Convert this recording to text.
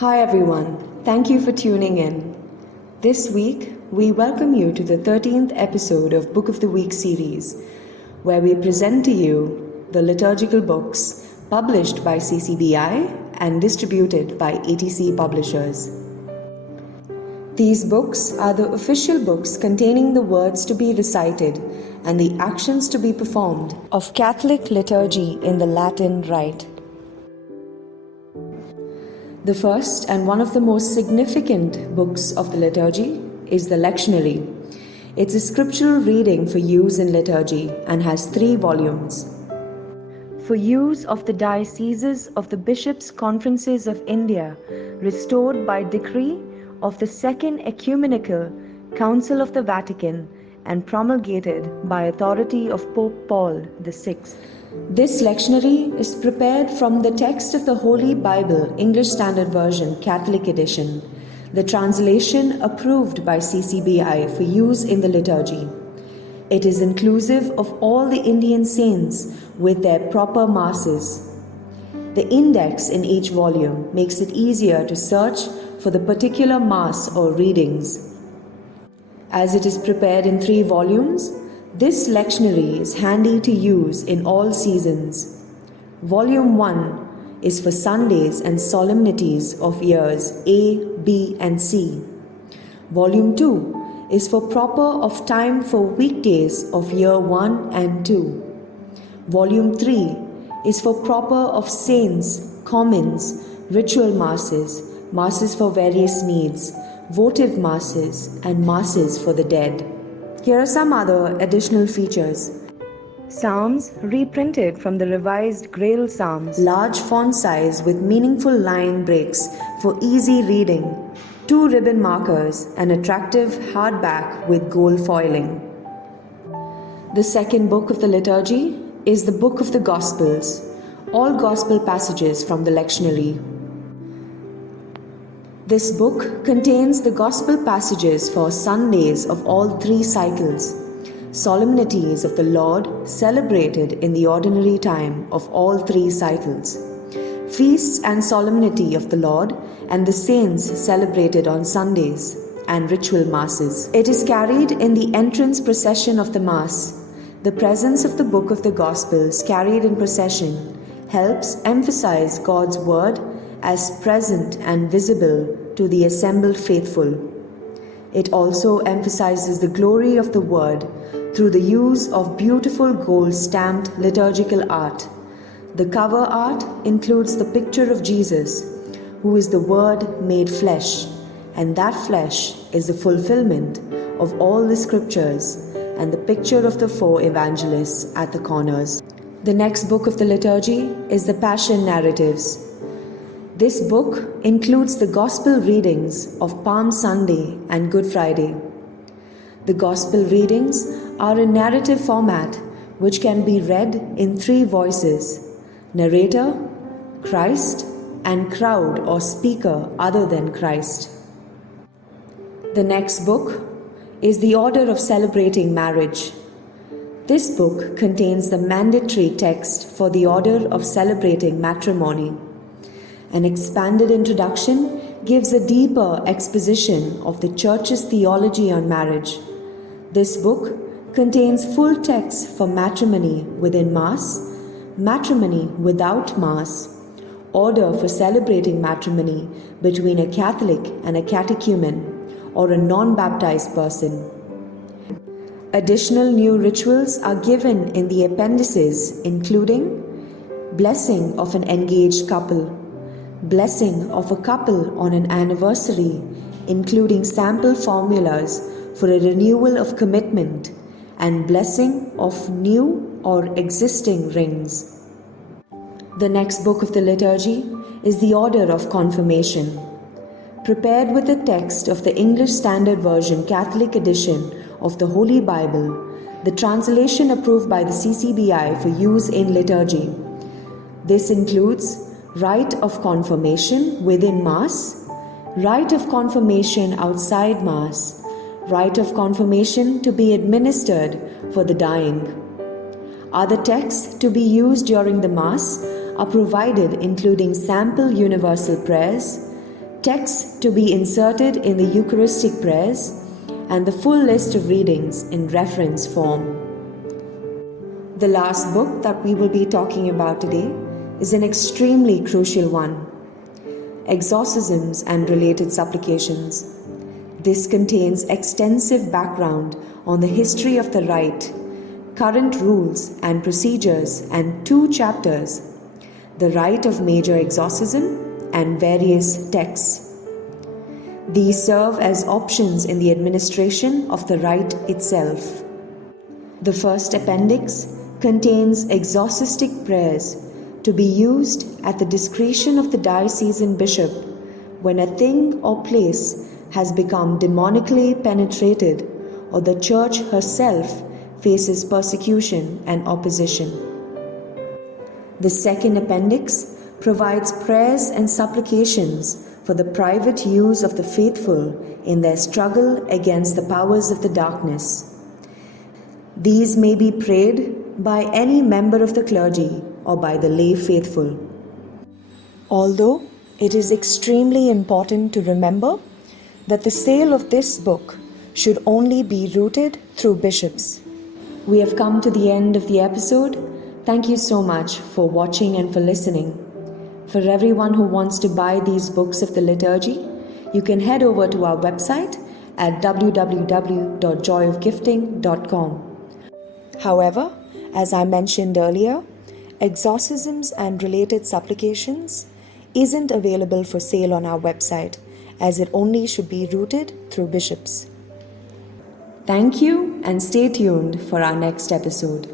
Hi everyone, thank you for tuning in. This week, we welcome you to the 13th episode of Book of the Week series, where we present to you the liturgical books published by CCBI and distributed by ATC Publishers. These books are the official books containing the words to be recited and the actions to be performed of Catholic liturgy in the Latin Rite. The first and one of the most significant books of the liturgy is the lectionary. It's a scriptural reading for use in liturgy and has 3 volumes. For use of the dioceses of the Bishops' Conferences of India, restored by decree of the Second Ecumenical Council of the Vatican and promulgated by authority of Pope Paul VI. This lectionary is prepared from the text of the Holy Bible, English Standard Version, Catholic Edition, the translation approved by CCBI for use in the liturgy. It is inclusive of all the Indian saints with their proper masses. The index in each volume makes it easier to search for the particular mass or readings. As it is prepared in 3 volumes, this lectionary is handy to use in all seasons. Volume 1 is for Sundays and solemnities of years A, B, and C. Volume 2 is for proper of time for weekdays of year 1 and 2. Volume 3 is for proper of saints, commons, ritual masses, masses for various needs, votive masses, and masses for the dead. Here are some other additional features. Psalms reprinted from the revised Grail Psalms. Large font size with meaningful line breaks for easy reading. 2 ribbon markers and attractive hardback with gold foiling. The second book of the liturgy is the Book of the Gospels. All Gospel passages from the lectionary. This book contains the Gospel passages for Sundays of all 3 cycles, solemnities of the Lord celebrated in the ordinary time of all 3 cycles, feasts and solemnity of the Lord and the saints celebrated on Sundays, and ritual masses. It is carried in the entrance procession of the Mass. The presence of the Book of the Gospels carried in procession helps emphasize God's Word as present and visible to the assembled faithful. It also emphasizes the glory of the Word through the use of beautiful gold-stamped liturgical art. The cover art includes the picture of Jesus, who is the Word made flesh, and that flesh is the fulfillment of all the scriptures, and the picture of the 4 evangelists at the corners. The next book of the liturgy is the Passion Narratives. This book includes the Gospel readings of Palm Sunday and Good Friday. The Gospel readings are a narrative format which can be read in 3 voices: narrator, Christ, and crowd or speaker other than Christ. The next book is the Order of Celebrating Marriage. This book contains the mandatory text for the order of celebrating matrimony. An expanded introduction gives a deeper exposition of the Church's theology on marriage. This book contains full texts for matrimony within Mass, matrimony without Mass, order for celebrating matrimony between a Catholic and a catechumen or a non-baptized person. Additional new rituals are given in the appendices, including blessing of an engaged couple, blessing of a couple on an anniversary, including sample formulas for a renewal of commitment, and blessing of new or existing rings. The next book of the liturgy is the Order of Confirmation. Prepared with the text of the English Standard Version Catholic Edition of the Holy Bible, the translation approved by the CCBI for use in liturgy. This includes rite of confirmation within Mass, rite of confirmation outside Mass, rite of confirmation to be administered for the dying. Other texts to be used during the Mass are provided, including sample universal prayers, texts to be inserted in the Eucharistic prayers, and the full list of readings in reference form. The last book that we will be talking about today is an extremely crucial one: Exorcisms and Related Supplications. This contains extensive background on the history of the rite, current rules and procedures, and 2 chapters: the rite of major exorcism and various texts. These serve as options in the administration of the rite itself. The first appendix contains exorcistic prayers to be used at the discretion of the diocesan bishop when a thing or place has become demonically penetrated or the Church herself faces persecution and opposition. The second appendix provides prayers and supplications for the private use of the faithful in their struggle against the powers of the darkness. These may be prayed by any member of the clergy or by the lay faithful. Although it is extremely important to remember that the sale of this book should only be routed through bishops. We have come to the end of the episode. Thank you so much for watching and for listening. For everyone who wants to buy these books of the liturgy, you can head over to our website at www.joyofgifting.com. However, as I mentioned earlier, Exorcisms and Related Supplications isn't available for sale on our website, as it only should be routed through bishops. Thank you, and stay tuned for our next episode.